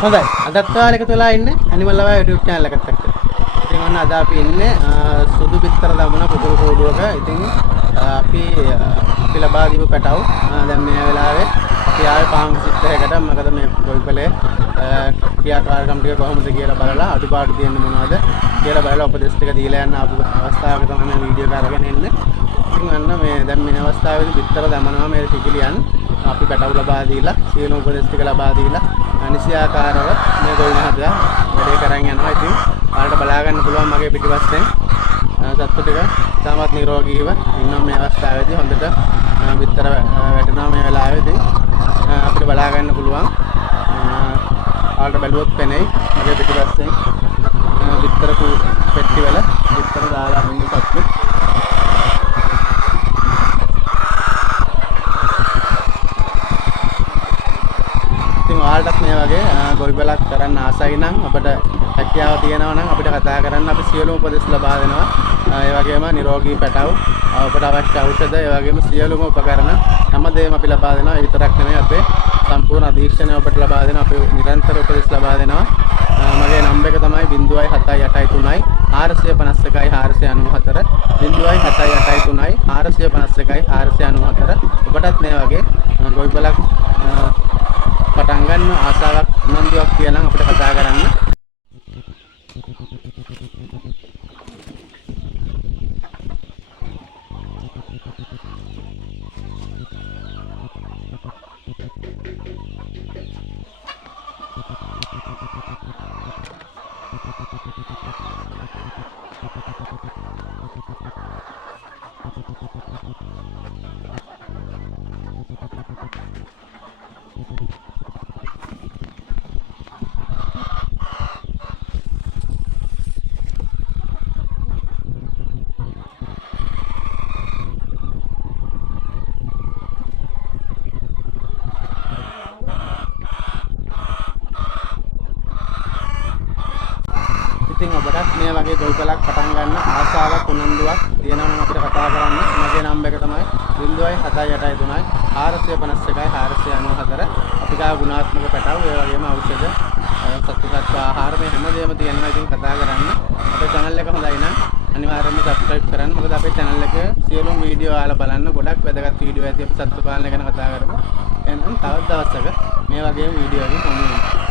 හොඳයි. අදත් ඔයාලා එකතු වෙලා ඉන්නේ ඇනිමල් ලවර් YouTube channel එකත් එක්ක. ඉතින් ඔන්න අද අපි ඉන්නේ සුදු බිත්තර දමන කුකුළු කූඩුවක. ඉතින් අපි ලබා දීපු පැටව දැන් මේ වෙලාවේ අපි ආවේ පාන් සිත්තයකට. මොකද මේ ගොවිපලේ ක්‍රියාකාරකම් ටික කොහොමද කියලා බලලා අඩුපාඩු තියෙන්නේ මොනවද කියලා බලලා උපදෙස් ටික දීලා යන අවස්ථාවක තමයි මේ වීඩියෝ එක අරගෙන එන්නේ. ඉතින් අන්න මේ දැන් මේ අවස්ථාවේදී බිත්තර දමනවා මේ ටිකිලියන් අපි පැටව ලබා දීලා සියලු උපදෙස් ටික ලබා දීලා නිසියාකාරව මේ ගොවි මහත්තයා වැඩේ කරන් යනවා. ඉතින් ඔයාලට බලා ගන්න පුළුවන් මගේ පිටිපස්සෙන් සත්තු ටික තාමත් නිරෝගීව ඉන්නවා මේ අවස්ථාවේදී. හොඳට බිත්තර වැටෙනවා මේ වෙලාවේදී. අපිට බලා ගන්න පුළුවන්. ඔයාලට බැලුවොත් පෙනෙයි මගේ පිටිපස්සෙන් බිත්තර පෙට්ටි වල බිත්තර දාලා ඉන්න සත්තු. ඔයාලටත් මේ වගේ ගොවිපලක් කරන්න ආසයි නම් අපිට හැකියාව තියෙනවා නම් අපිට කතා කරන්න අපි සියලුම උපදෙස් ලබා දෙනවා. ඒ වගේම නිරෝගී පැටව අපිට අවශ්‍ය ඖෂධ ඒ වගේම සියලුම උපකරණ හැමදේම අපි ලබා දෙනවා. ඒ විතරක් නෙමෙයි අපේ සම්පූර්ණ අධීක්ෂණය අපිට ලබා දෙනවා. අපි නිරන්තර උපදෙස් ලබා දෙනවා. මගේ නම්බර් එක තමයි 0.783 451 494 0.783 451 494. ඔබටත් මේ වගේ ගොවිපලක් පටන් ගන්න ආසාවක් උනන්දුවක් කියලා නම් අපිට කතා කරන්න. ඉතින් ඔබටත් මේ වගේ ගොවිපලක් පටන් ගන්න ආසාවක් උනන්දුවක් තියෙනවා නම් අපිට කතා කරන්න. මගේ නම්බර් එක තමයි 0.783 451 494. අපි ගා ගුණාත්මක පැටව ඒ වගේම ඖෂධ සත්තුගත ආහාර මේ හැමදේම තියෙනවා. ඉතින් කතා කරන්න. අපේ channel එක හොඳයි නම් අනිවාර්යයෙන්ම subscribe කරන්න. මොකද අපේ channel එකේ සියලුම වීඩියෝ ඔයාලා බලන්න ගොඩක් වැදගත් වීඩියෝ ඇති අපි සත්තු පාලනය ගැන කතා කරමු. එහෙනම් තවත් දවසක මේ වගේම වීඩියෝ එකක් හමු වෙනවා.